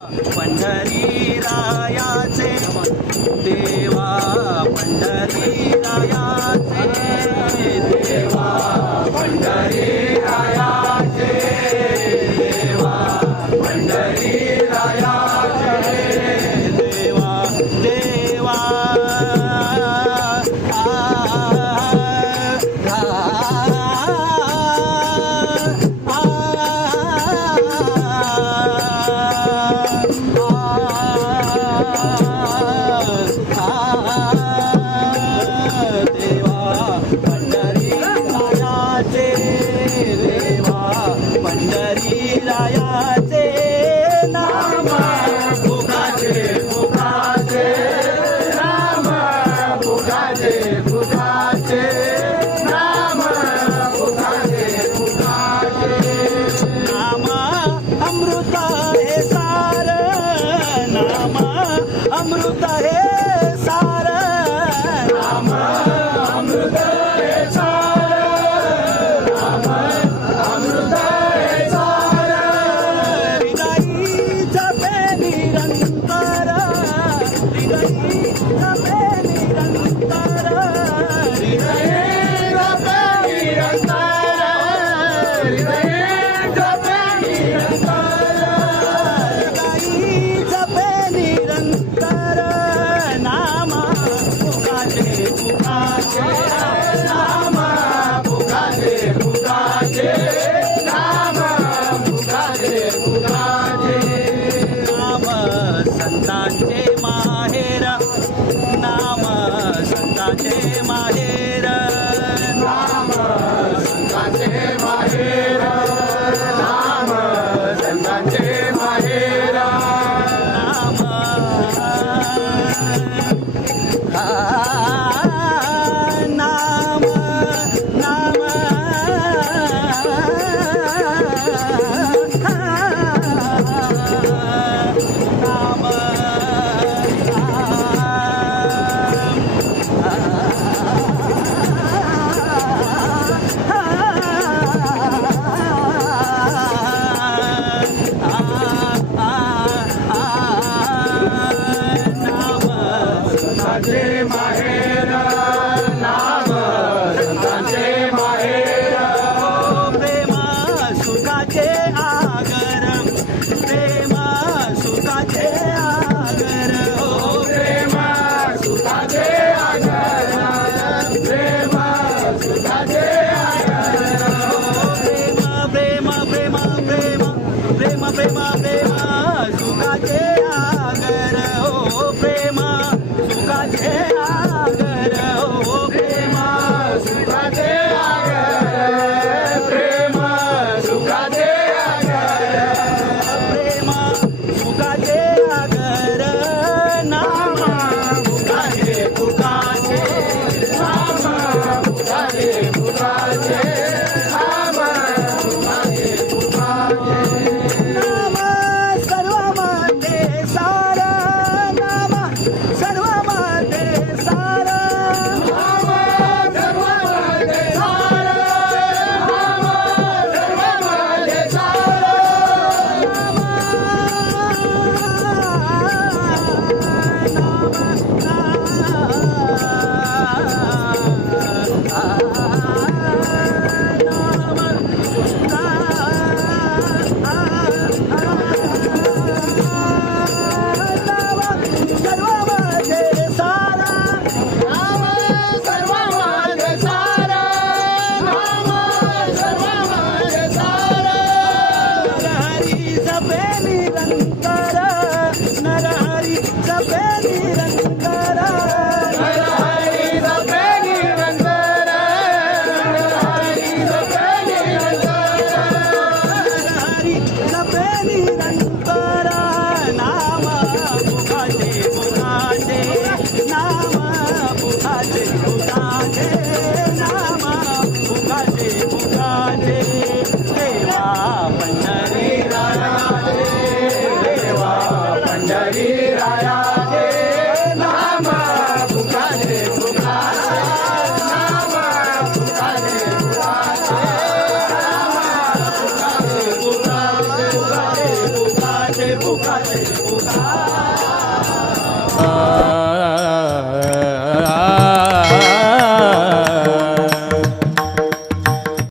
पंढरी रायाचे देवा पंढरी रायाचे देवा पंढरी संतांचे माहेर नाम संतांचे माहेर. राधे 아